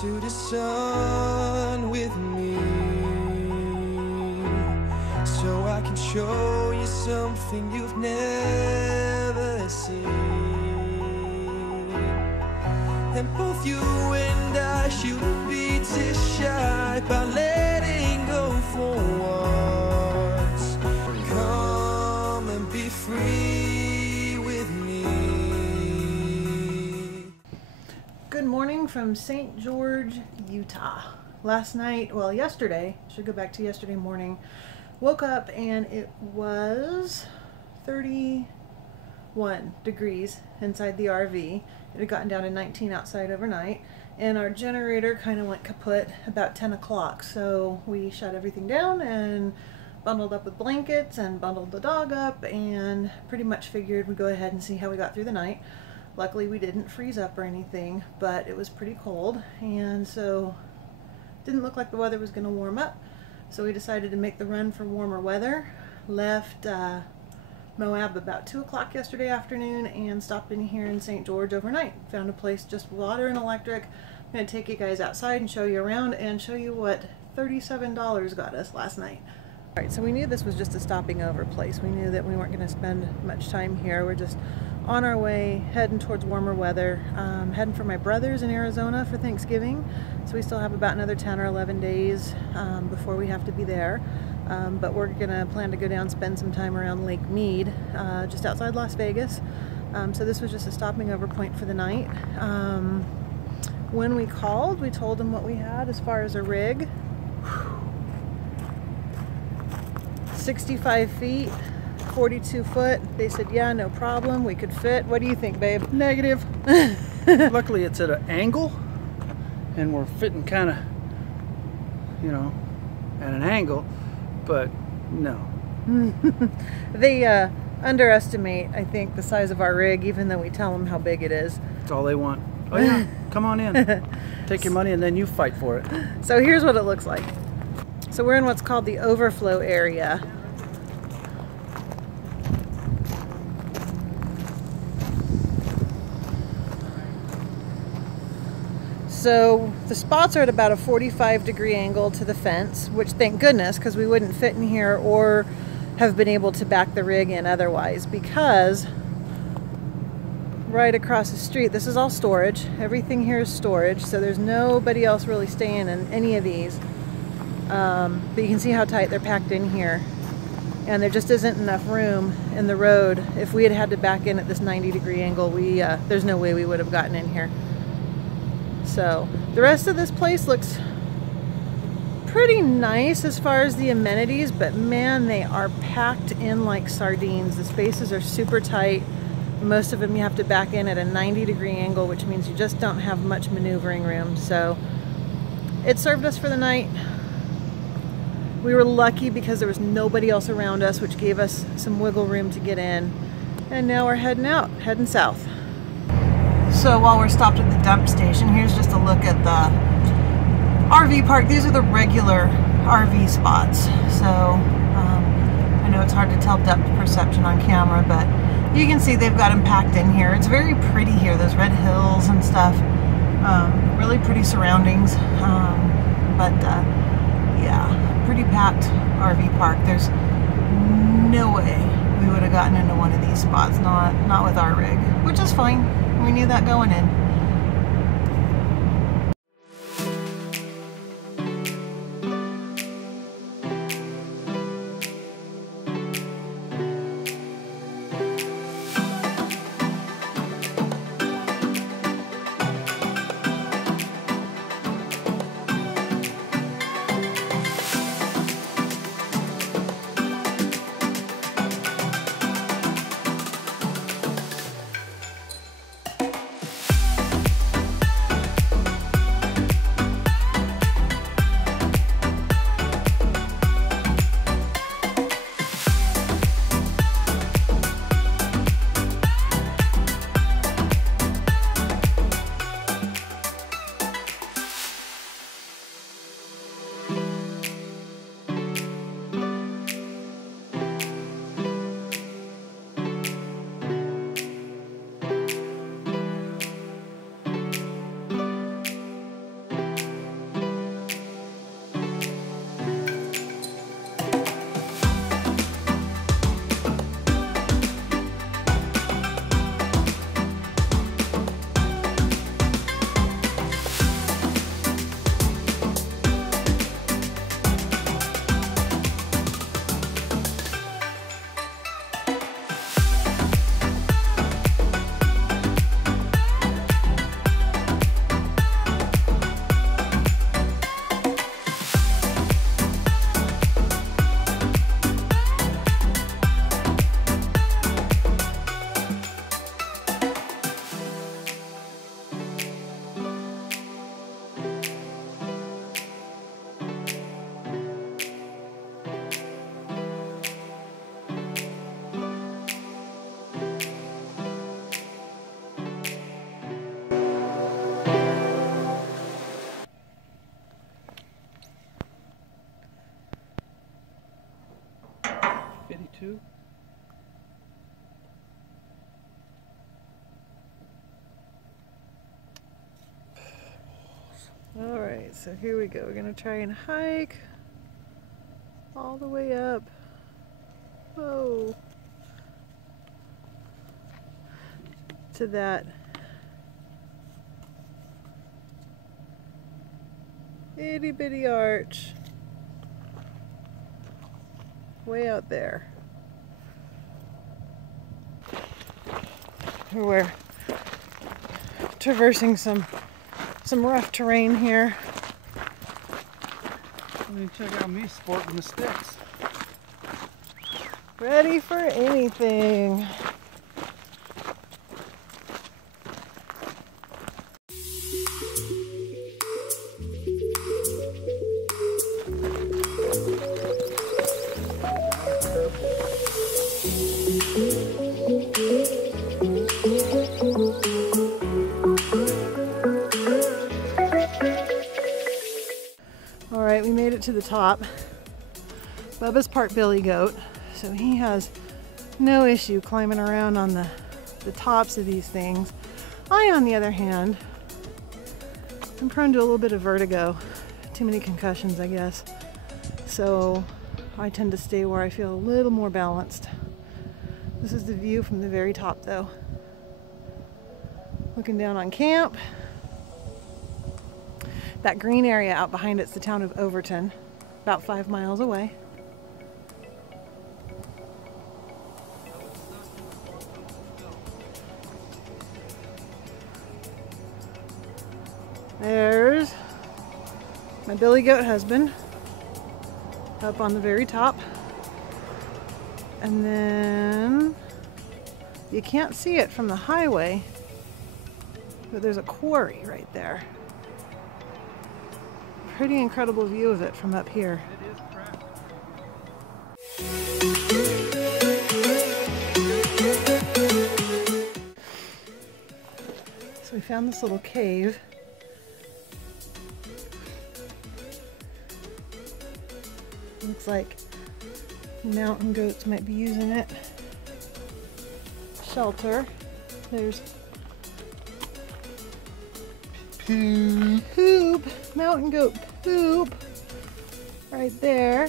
to the sun with me, so I can show you something you've never seen. And both you and I shouldn't be too shy by letting go for once. Come and be free with me. Good morning from St. George, Utah. Last night, well, yesterday, should go back to yesterday morning, woke up and it was 31 degrees inside the RV. It had gotten down to 19 outside overnight, and our generator kind of went kaput about 10 o'clock. So we shut everything down and bundled up with blankets and bundled the dog up and pretty much figured we'd go ahead and see how we got through the night. Luckily we didn't freeze up or anything, but it was pretty cold, and so didn't look like the weather was going to warm up. So we decided to make the run for warmer weather. Left Moab about 2 o'clock yesterday afternoon and stopped in here in St. George overnight. Found a place just water and electric. I'm going to take you guys outside and show you around and show you what $37 got us last night. Alright, so we knew this was just a stopping over place. We knew that we weren't going to spend much time here. We're just on our way, heading towards warmer weather. Heading for my brother's in Arizona for Thanksgiving. So we still have about another 10 or 11 days before we have to be there. But we're gonna plan to go down, spend some time around Lake Mead, just outside Las Vegas. So this was just a stopping over point for the night. When we called, we told them what we had as far as a rig. 65 feet, 42 foot. They said, yeah, no problem, we could fit. What do you think, babe? Negative. Luckily it's at an angle, and we're fitting kind of, you know, at an angle. But no. They underestimate, I think, the size of our rig, even though we tell them how big it is. That's all they want. Oh yeah, come on in. Take your money and then you fight for it. So here's what it looks like. So we're in what's called the overflow area. So the spots are at about a 45-degree angle to the fence, which thank goodness, because we wouldn't fit in here or have been able to back the rig in otherwise, because right across the street, this is all storage. Everything here is storage, so there's nobody else really staying in any of these. But you can see how tight they're packed in here. And there just isn't enough room in the road. If we had had to back in at this 90-degree angle, there's no way we would have gotten in here. So the rest of this place looks pretty nice as far as the amenities, but man, they are packed in like sardines. The spaces are super tight. Most of them you have to back in at a 90-degree angle, which means you just don't have much maneuvering room. So it served us for the night. We were lucky because there was nobody else around us, which gave us some wiggle room to get in. And now we're heading out, heading south. So while we're stopped at the dump station, here's just a look at the RV park. These are the regular RV spots. So I know it's hard to tell depth perception on camera, but you can see they've got them packed in here. It's very pretty here, those red hills and stuff. Really pretty surroundings. Yeah, pretty packed RV park. There's no way we would have gotten into one of these spots, not with our rig, which is fine. We knew that going in. 2. Alright, so here we go. We're going to try and hike all the way up. Whoa. To that itty bitty arch. Way out there. We're traversing some rough terrain here. Let me check out me sporting the sticks. Ready for anything. Alright, we made it to the top. Bubba's part billy goat, so he has no issue climbing around on the tops of these things. I, on the other hand, I'm prone to a little bit of vertigo. Too many concussions, I guess. So I tend to stay where I feel a little more balanced. This is the view from the very top, though. Looking down on camp. That green area out behind it's the town of Overton, about 5 miles away. There's my billy goat husband up on the very top. And then you can't see it from the highway, but there's a quarry right there. Pretty incredible view of it from up here. It is cracked. So we found this little cave. Looks like mountain goats might be using it. Shelter. There's poop. Mountain goat poop. Right there.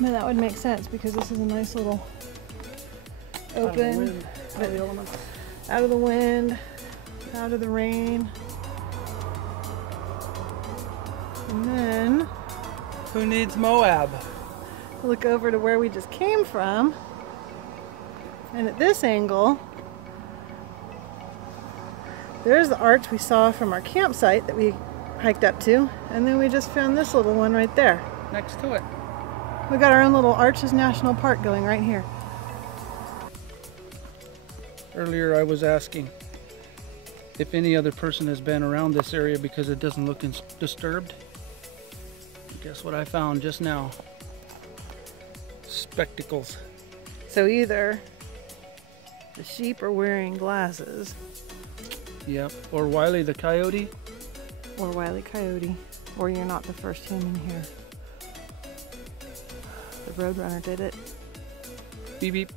But that would make sense because this is a nice little open. Out of the elements. Out of the wind. Out of the rain. And then Who needs Moab? look over to where we just came from. And at this angle, there's the arch we saw from our campsite that we hiked up to. And then we just found this little one right there. Next to it. We got our own little Arches National Park going right here. Earlier I was asking if any other person has been around this area because it doesn't look disturbed. Guess what I found just now? Spectacles. So either the sheep are wearing glasses, Yep. Or Wiley the coyote. or Wile E. Coyote, or you're not the first human here. The Roadrunner did it. Beep beep.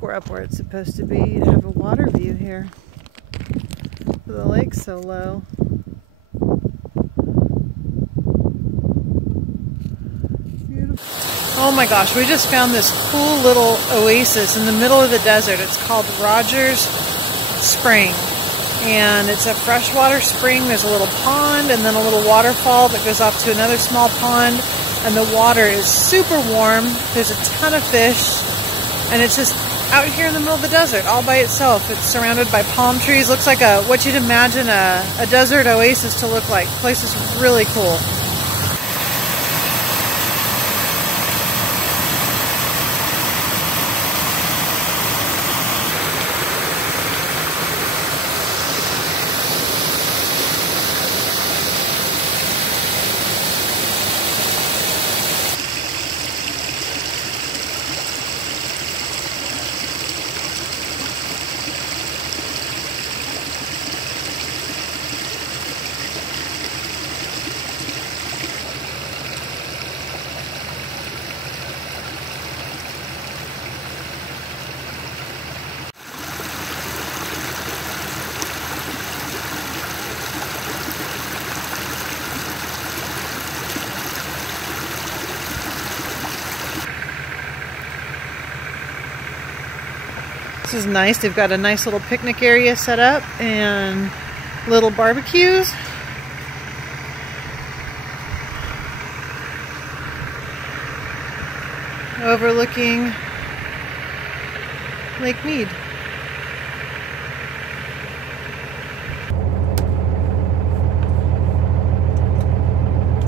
We're up where it's supposed to be to have a water view here. The lake's so low. Beautiful. Oh my gosh, we just found this cool little oasis in the middle of the desert. It's called Rogers Spring. And it's a freshwater spring. There's a little pond and then a little waterfall that goes off to another small pond. And the water is super warm. There's a ton of fish. And it's just out here in the middle of the desert all by itself. It's surrounded by palm trees. Looks like what you'd imagine a desert oasis to look like. The place is really cool. This is nice. They've got a nice little picnic area set up and little barbecues. Overlooking Lake Mead.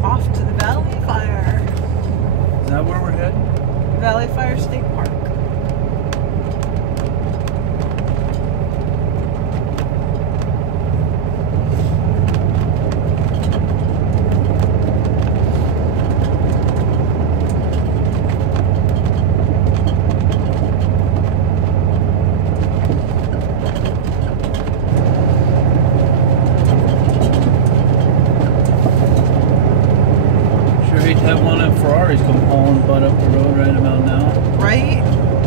Off to the Valley Fire. Is that where we're heading? Valley Fire State Park. Have one of Ferraris come hauling butt up the road right about now. Right?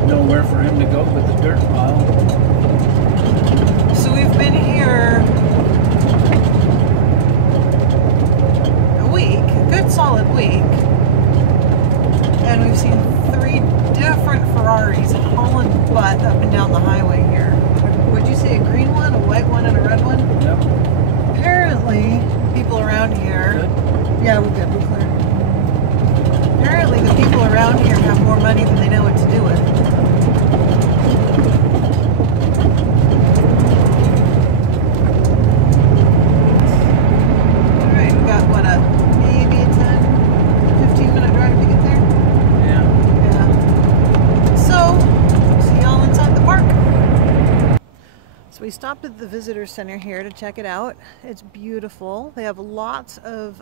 Nowhere for him to go but the dirt pile. So we've been here a week, a good solid week, and we've seen 3 different Ferraris hauling butt up and down the highway here. Would you say a green one, a white one, and a red one? Yep. Apparently, people around here... Good. Yeah, we're good, we're clear. Apparently the people around here have more money than they know what to do with. Alright, we've got what, maybe a 10-15 minute drive to get there? Yeah. Yeah. So, see y'all inside the park. So we stopped at the visitor center here to check it out. It's beautiful. They have lots of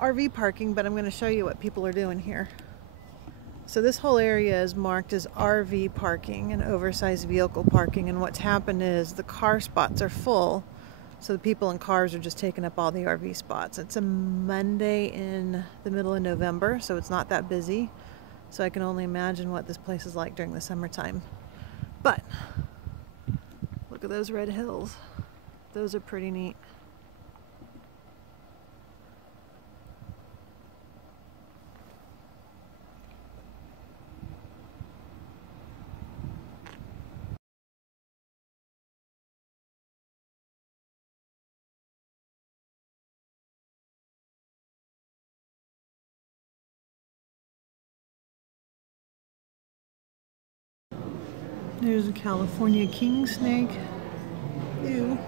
RV parking, but I'm going to show you what people are doing here. So this whole area is marked as RV parking and oversized vehicle parking, and what's happened is the car spots are full, so the people in cars are just taking up all the RV spots. It's a Monday in the middle of November, so it's not that busy, so I can only imagine what this place is like during the summertime. But look at those red hills. Those are pretty neat. There's a California king snake. Ew.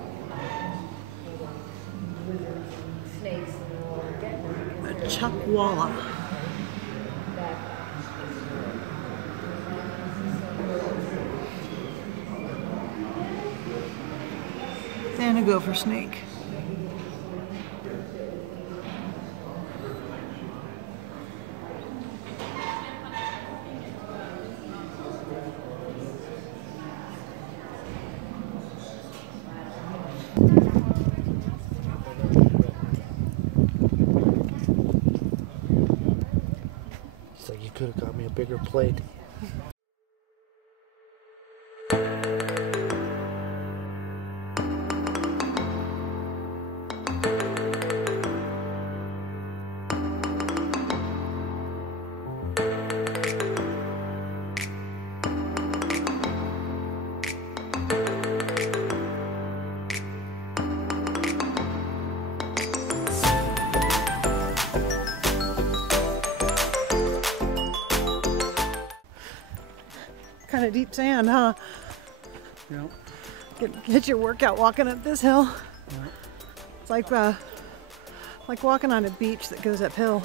A chuckwalla. And a gopher snake. It's like you could have got me a bigger plate. kind of deep sand, huh? Yep. Get your workout walking up this hill. Yep. It's like walking on a beach that goes uphill.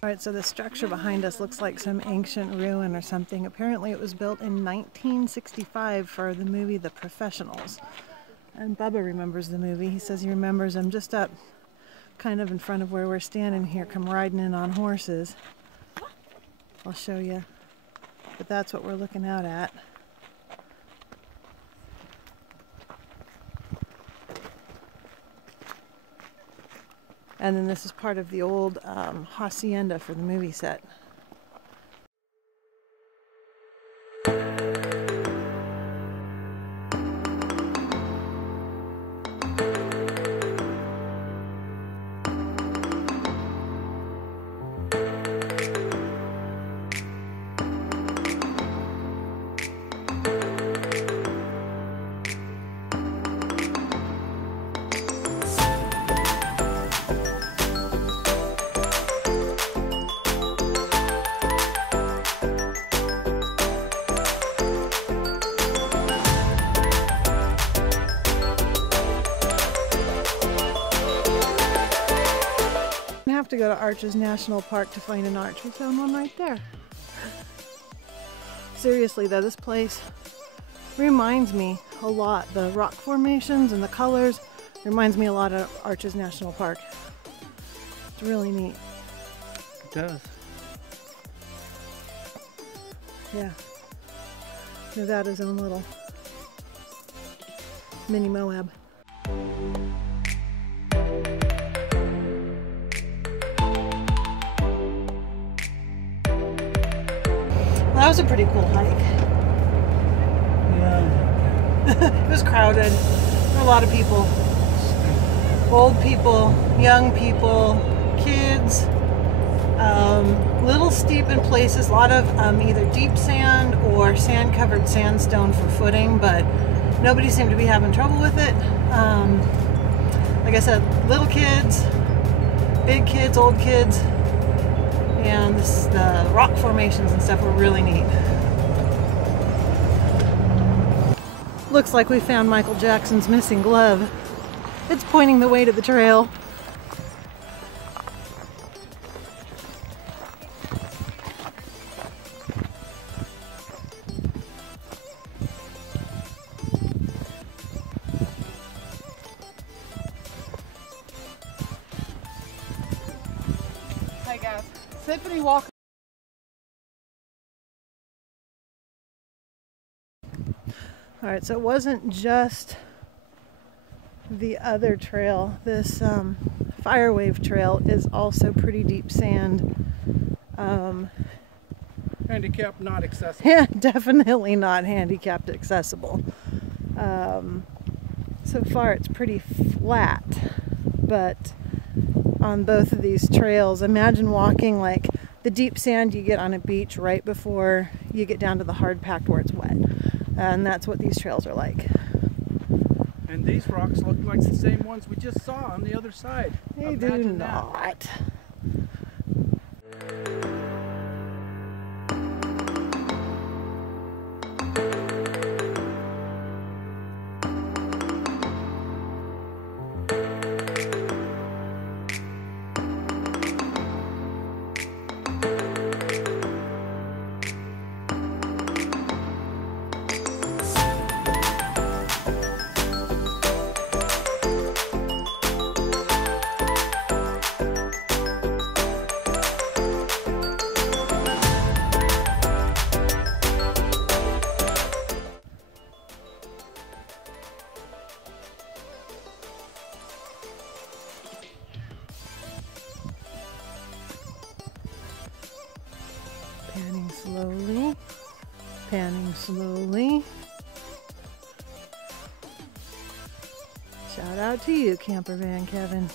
Alright, so the structure behind us looks like some ancient ruin or something. Apparently it was built in 1965 for the movie The Professionals. And Bubba remembers the movie. He says he remembers them just up kind of in front of where we're standing here, come riding in on horses. I'll show you. But that's what we're looking out at. And then this is part of the old hacienda for the movie set. Have to go to Arches National Park to find an arch. We found one right there. Seriously though, this place reminds me a lot. The rock formations and the colors reminds me a lot of Arches National Park. It's really neat. It does. Yeah. Nevada's own little mini Moab. That was a pretty cool hike. Yeah. It was crowded. There were a lot of people. Old people, young people, kids. Little steep in places. A lot of either deep sand or sand-covered sandstone for footing, but nobody seemed to be having trouble with it. Like I said, little kids, big kids, old kids. And the rock formations and stuff were really neat. Looks like we found Michael Jackson's missing glove. It's pointing the way to the trail. Hi guys. Tiffany walking. All right, so it wasn't just the other trail. This Firewave trail is also pretty deep sand. Handicap not accessible. Yeah, definitely not handicapped accessible. So far it's pretty flat, but on both of these trails, imagine walking like the deep sand you get on a beach right before you get down to the hard packed where it's wet. And that's what these trails are like. And these rocks look like the same ones we just saw on the other side. They do Imagine not. Panning slowly. Panning slowly. Shout out to you, Camper Van Kevin.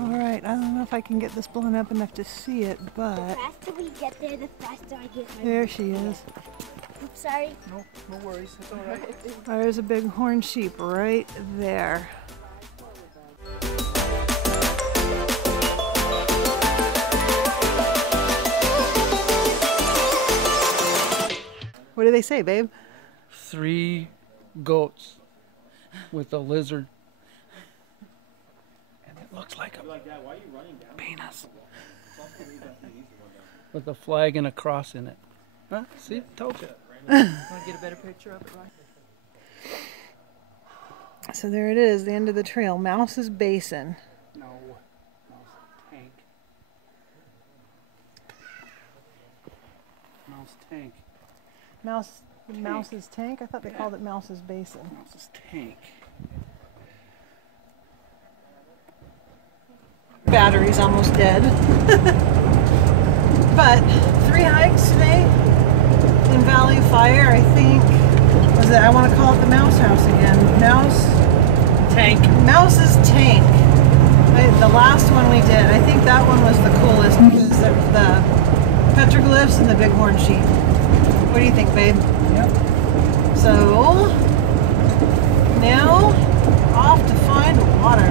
Alright, I don't know if I can get this blown up enough to see it, but... The faster we get there, the faster I get my... There she is. Oops, sorry. No worries. It's all right. There's a big horn sheep right there. What do they say, babe? 3 goats with a lizard. And it looks like a penis. With a flag and a cross in it. Huh? See? Told you. Want to get a better picture of it, right? So there it is, the end of the trail. Mouse's Basin. No. Tank. Mouse tank. Mouse's Tank? I thought they called it Mouse's Basin. Mouse's tank. Battery's almost dead. But 3 hikes today in Valley of Fire, I think. Was it? I want to call it the Mouse House again. Mouse's Tank. The last one we did, I think that one was the coolest because there was the petroglyphs and the bighorn sheep. What do you think, babe? Yep. So now off to find water.